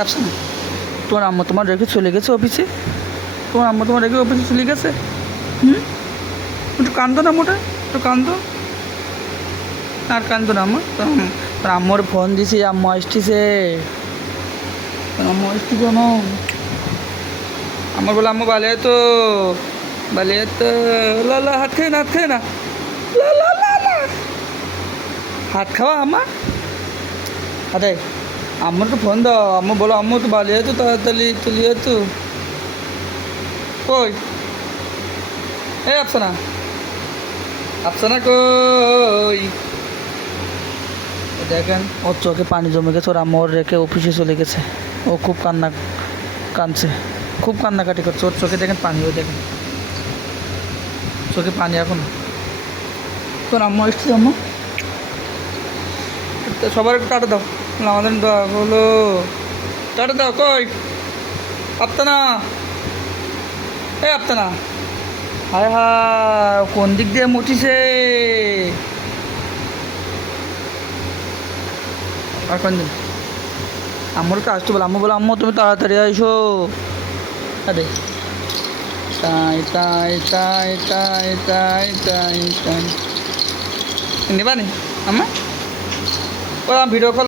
আসছে না? তোমার আম্মা তোমার রেখে চলে গেছে অফিসে তোমার আম্মা তোমার রেখে অফিসে চলে গেছে? হুম? একটু কান্দো না মোটা, একটু কান্দো। আর কান্দো না আম্মা। তোর আম্মা- তোর আম্মুর ফোন দিছি, আম্মু আসতেছে। আম্মু আসতেছে না আমার বলে, আম্মু ভালো তো ভালো তো লা লা, হাত খাই না, হাত খাই না। লা লা লা লা। হাত খাওয়া আমার আরে আম্মুর তো ফোন দাও আম্মু বলো আম্মু তো ভালো তো তাড়াতাড়ি তুলি তো কই এই আফসানা আফসানা কই দেখেন ওর চোখে পানি জমে গেছে ওর আম্মু ওর রেখে অফিসে চলে গেছে ও খুব কান্না কাঁদছে খুব কান্নাকাটি করছে ওর চোখে দেখেন পানি ওই দেখেন চোখে পানি এখন তোর আম্মু এসছে আম্মু সবার একটু টাটা দাও বলো, আমাদের বলো টাটা দাও, কই? আপতানা। এ আপতানা। হায় হায়, কোন দিক দিয়ে মুটিছে? আর কোন দিন তো আসতে বলে, আম্মু বলে, আম্মু, তুমি তাড়াতাড়ি আইসো। আরে। তাই তাই তাই তাই তাই তাই তাই। নিবা নি, আম্মা? ও ভিডিও কল